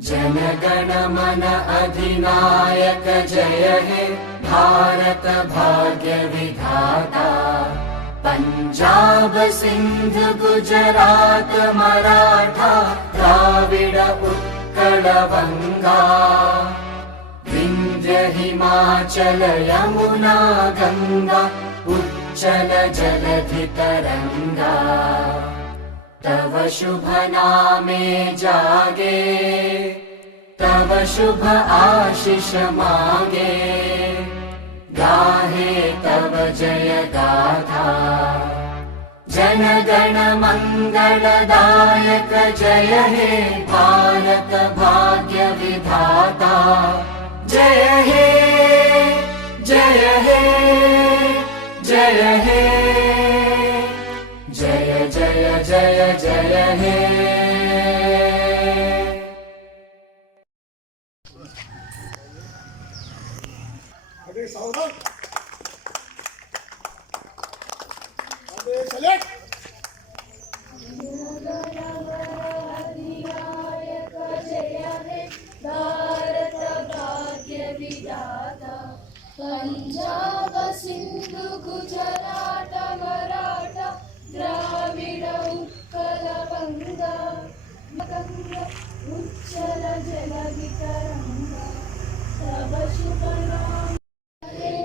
जनगण मन अधिनायक जय हे भारत भाग्य विधाता। पंजाब सिंध गुजरात मराठा द्राविड उत्कल बंगा। विंध्य हिमाचल यमुना गंगा उच्चल जलधि तरंगा। तव शुभ नामे जागे तव शुभ आशीष मांगे। गाहे तव जय गाथा जनगण मंगलदायक जय हे भारत भाग्य विधाता। जय हे जय हे जय हे जय जय जय जय हे। अरे सावधान, अरे सेलेक्ट। अधिनायक जय हे भारत भाग्य विधाता। पंजाब सिंध गुजरात मराठा द्राविड उत्कल बंगा। उच्चल जलधि तरंगा। तव शुभ नाम जय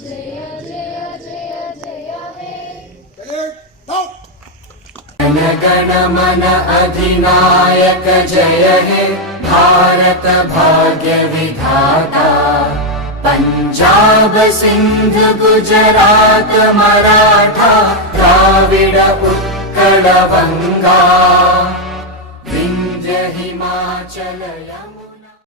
जय जय जय हे। जनगण मन अधिनायक जय हे भारत भाग्य विधाता। पंजाब सिंध गुजरात मराठा द्राविड उत्कल बंगा। विंध्य हिमाचल यमुना।